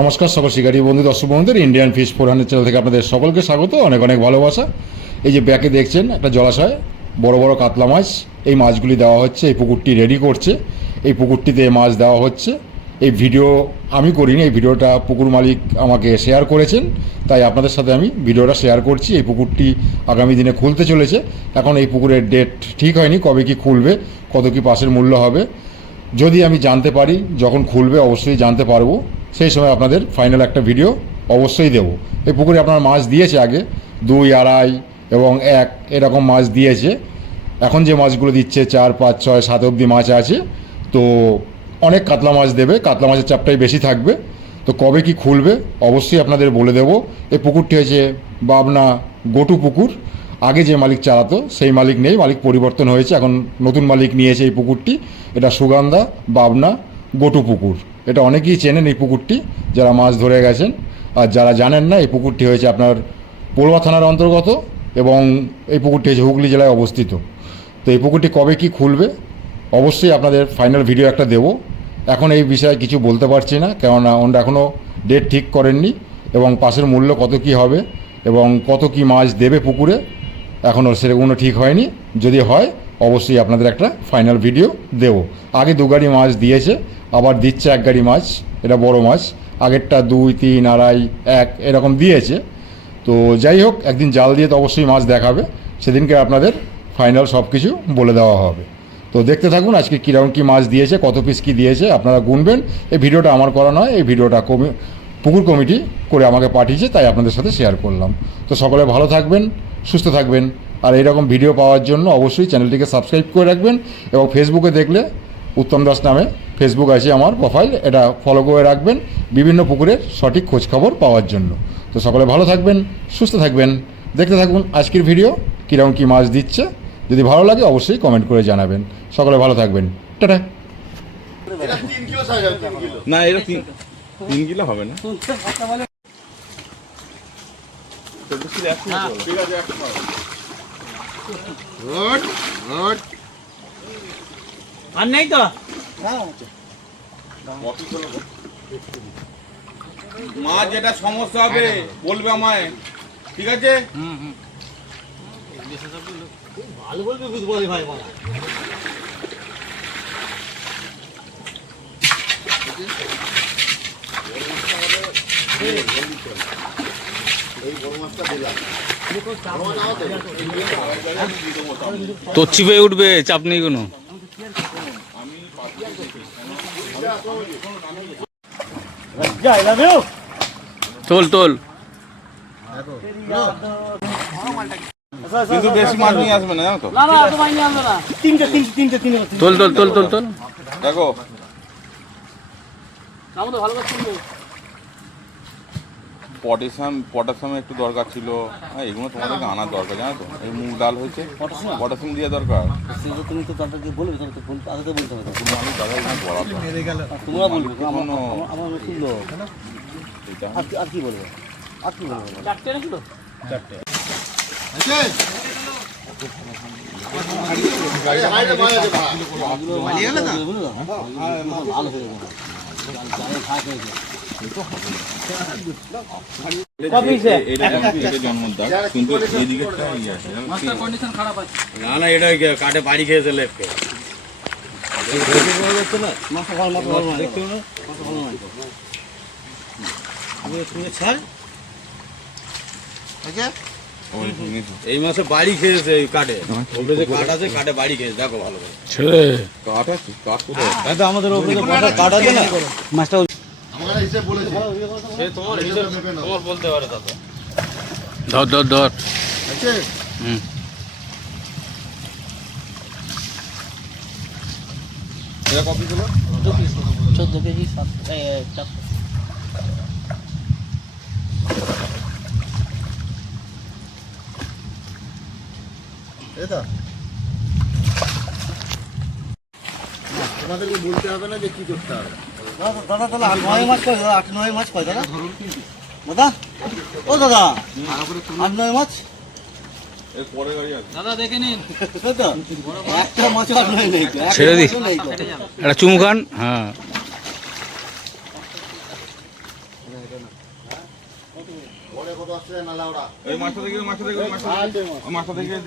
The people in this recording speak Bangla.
নমস্কার সকল শিকারী বন্ধু দর্শক বন্ধুদের ইন্ডিয়ান ফিশ 400 চ্যানেল থেকে আপনাদের সকলকে স্বাগত, অনেক অনেক ভালোবাসা। এই যে ব্যাকে দেখছেন একটা জলাশয়, বড় বড় কাতলা মাছ, এই মাছগুলি দেওয়া হচ্ছে। এই পুকুরটি রেডি করছে, এই পুকুরটিতে মাছ দেওয়া হচ্ছে। এই ভিডিও আমি করিনি, এই ভিডিওটা পুকুর মালিক আমাকে শেয়ার করেছেন, তাই আপনাদের সাথে আমি ভিডিওটা শেয়ার করছি। এই পুকুরটি আগামী দিনে খুলতে চলেছে। এখন এই পুকুরের ডেট ঠিক হয়নি, কবে কি খুলবে, কত কি পাসের মূল্য হবে। যদি আমি জানতে পারি, যখন খুলবে অবশ্যই জানতে পারবো, সেই সময় আপনাদের ফাইনাল একটা ভিডিও অবশ্যই দেবো। এই পুকুরে আপনার মাছ দিয়েছে আগে 2, 2.5 এবং 1 এরকম মাছ দিয়েছে। এখন যে মাছগুলো দিচ্ছে 4, 5, 6, 7 অবধি মাছ আছে। তো অনেক কাতলা মাছ দেবে, কাতলা মাছের চাপটাই বেশি থাকবে। তো কবে কি খুলবে অবশ্যই আপনাদের বলে দেব। এই পুকুরটি হয়েছে বাবনা গোটু পুকুর। আগে যে মালিক চালাতো সেই মালিক নেই, মালিক পরিবর্তন হয়েছে, এখন নতুন মালিক নিয়েছে এই পুকুরটি। এটা সুগন্ধা বাবনা গোটু পুকুর। এটা অনেকেই চেনেন এই পুকুরটি, যারা মাছ ধরে গেছেন। আর যারা জানেন না, এই পুকুরটি হয়েছে আপনার পোলবা থানার অন্তর্গত এবং এই পুকুরটি হয়েছে হুগলি জেলায় অবস্থিত। তো এই পুকুরটি কবে কি খুলবে অবশ্যই আপনাদের ফাইনাল ভিডিও একটা দেবো। এখন এই বিষয়ে কিছু বলতে পারছি না, কেননা ওনারা এখনও ডেট ঠিক করেননি এবং পাশের মূল্য কত কি হবে এবং কত কি মাছ দেবে পুকুরে এখনও সেরকমও ঠিক হয়নি। যদি হয় অবশ্যই আপনাদের একটা ফাইনাল ভিডিও দেবো। আগে 2 গাড়ি মাছ দিয়েছে, আবার দিচ্ছে 1 গাড়ি মাছ। এটা বড় মাছ, আগেরটা 2, 3, 2.5, 1 এরকম দিয়েছে। তো যাই হোক, একদিন জাল দিয়ে তো অবশ্যই মাছ দেখাবে, সেদিনকে আপনাদের ফাইনাল সব কিছু বলে দেওয়া হবে। তো দেখতে থাকুন আজকে কীরকম কী মাছ দিয়েছে, কত পিস কী দিয়েছে আপনারা গুনবেন। এই ভিডিওটা আমার করা নয়, এই ভিডিওটা পুকুর কমিটি করে আমাকে পাঠিয়েছে, তাই আপনাদের সাথে শেয়ার করলাম। তো সকলে ভালো থাকবেন, সুস্থ থাকবেন। আর এইরকম ভিডিও পাওয়ার জন্য অবশ্যই চ্যানেলটিকে সাবস্ক্রাইব করে রাখবেন এবং ফেসবুকে দেখলে উত্তম দাস নামে ফেসবুক আছে আমার প্রোফাইল, এটা ফলো করে রাখবেন বিভিন্ন পুকুরের সঠিক খোঁজখবর পাওয়ার জন্য। তো সকলে ভালো থাকবেন, সুস্থ থাকবেন। দেখতে থাকুন আজকের ভিডিও কীরকম কী মাছ দিচ্ছে। যদি ভালো লাগে অবশ্যই কমেন্ট করে জানাবেন। সকলে ভালো থাকবেন, টাটা। না, এটা 3 কিলো হবে না। আর নেই তো মাছ যেটা সমস্যা হবে বলবে আমায়, ঠিক আছে? ভালো বলবি, বুঝ বলি ভাই বলা। তোর চিপে উঠবে, চাপ নেই কোনো। তোল তোল, কিন্তু বেশি মাছ নিয়ে আসবে না, জানো তো? তোল তোল তোল তোল তোল। দেখো পটাশিয়াম একটু দরকার ছিল। হ্যাঁ, এগুলো তোমাদেরকে আনার দরকার, জানো তো? এই মুগ ডাল হয়েছে, পটাশিয়াম দিয়ে দরকার। তুমি তো তাদেরকে বলবে, আগে তো বলতে হবে। তুমি আমি দাদা এখানে বলা তোমরা বলবে, আমার শুনলো। আর কি বলবো, আর কি বলবো? চারটে নাকি? চারটে ভালো হয়ে না এটা কাটে বাড়ি খেয়েছে লেপকে। এই মাসে বাড়ি খেয়েছে কাটে, ওপরে যে কাঠ আছে কাটে বাড়ি খেয়েছে। দেখো ভালো করে কাঠ আছে, কাঠ আমাদের ওপরে কাঠ আছে না, মাছটা বলতে পারে দাদা। ধর ধর ধর। কপি ছিল 14 কেজি 7 তোমাদেরকে বলতে হবে না যে কি করতে হবে। দাদা তাহলে 8-9 মাছ কয়, 8-9 মাছ কয় দাদা? দাদা ও দাদা 8-9 মাছ দাদা দেখে নিন। একটা মাছ আর নয় নেই তো, ছেড়ে দিই একটা চুমুকান। হ্যাঁ ওই মাছটা দেখে ওই মাছটা দেখে ওই মাছটা দেখে